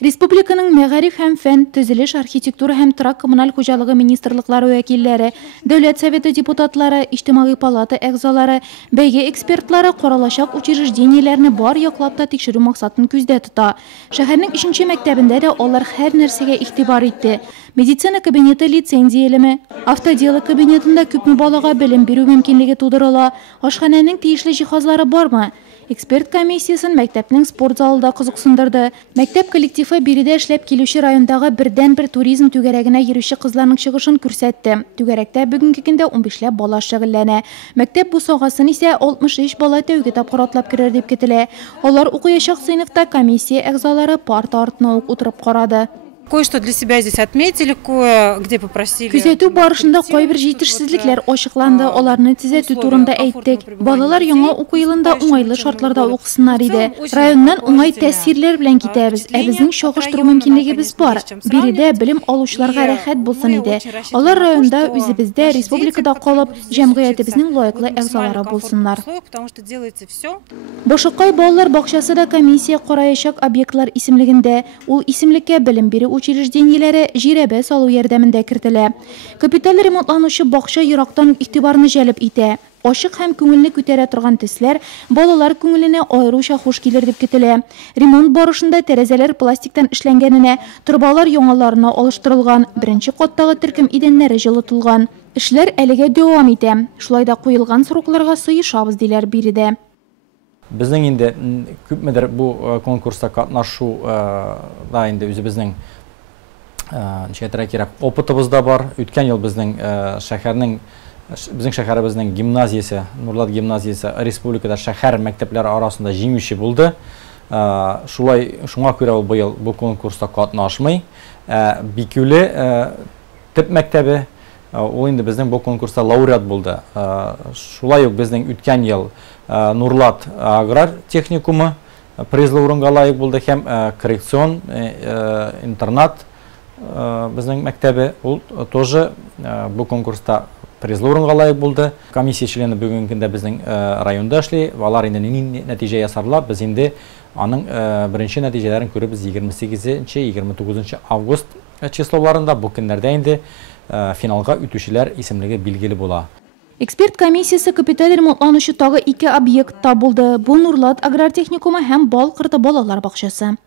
Республиканың мәгариф һәм фән, төзелеш, архитектура һәм торак коммуналь хуҗалыгы министрлыклары вәкилләре, дәүләт советы депутатлары, иҗтимагый палата әгъзалары, бәйге экспертлары каралачак учреждениеләрне бар яклап та тикшерү максатын күздә тота. Шәһәрнең 3нче мәктәбендә дә алар һәр нәрсәгә игътибар итте. Медицина кабинеты лицензиялеме? Автодело кабинетында күпме балага белем бирү мөмкинлеге тудырыла? Ашханәнең тиешле җиһазлары бармы? Эксперт комиссиясын мәктәпнең спорт залында кызыксындырды. Мәктәп коллективы биредә эшләп килүче райондагы бердән-бер туризм түгәрәгенә йөрүче кызларның чыгышын күрсәтте. Түгәрәктә бүгенге көндә 15ләп бала шөгыльләнә. Мәктәп бу сагасын исә 63 бала тәүге тапкыр атлап керер дип көтелә. Алар укыячак сыйныфта комиссия әгъзалары парта артына ук утырып карады. Кое-что для себя здесь отметили, кое-где попросили. Күзәтү барышында кайбер җитешсезлекләр ачыкланды, аларны төзәтү турында әйттек. Балалар яңа уку елында уңайлы шартларда укысыннар иде. Районнан уңай тәэсирләр белән китәбез, ә безнең чагыштыру мөмкинлегебез бар. Биредә белем алучыларга рәхәт булсын иде. Алар районда, үзебездә, республикада калып, җәмгыятебезнең лаеклы әгъзалары булсыннар. Башакай балалар бакчасы да комиссия караячак объектлар исемлегендә. Ул исемлеккә белем бирү учреждениеләре җирәбә салу ярдәмендә кертелә. Капиталь ремонтланучы бакча ерактан игътибарны җәлеп итә. Ачык һәм күңелне күтәрә торган төсләр балалар күңеленә аеруча хуш килер дип көтелә. Ремонт барышында тәрәзәләр пластиктан эшләнгәненә, торбалар яңаларына алыштырылган, беренче каттагы төркем идәннәре җылытылган. Эшләр әлегә дәвам итә. Шулай да куелган срокларга сыешабыз диләр биредә. Безнең инде күпмедер бу конкурста катнашу да инде үзебезнең опытыбыз да бар. Үткән ел безнең шәһәребезнең гимназиясе, Нурлат гимназиясе республикада шәһәр мәктәпләре арасында җиңүче булды. Шуңа күрә ул быел бу конкурста катнашмый. Бикүле төп мәктәбе ул инде безнең бу конкурста лауреат булды. Шулай ук безнең үткән ел Нурлат аграр техникумы призлы урынга лайык булды һәм коррекцион интернат безнең мәктәбе ул тоже бу конкурста призлы урынга лайык булды. Комиссия члены бүгенге көндә безнең районда эшли. Алар инде нәтиҗә ясарлар. Без инде аның беренче нәтиҗәләрен күребез 28-29 август числоларында. Бу көннәрдә инде финалга үтүчеләр исемлеге билгеле була. Эксперт комиссиясы капиталь ремонтланучы тагы 2 объект табылды. Бу Нурлат аграр техникумы һәм Бал кырты балалар бакчасы.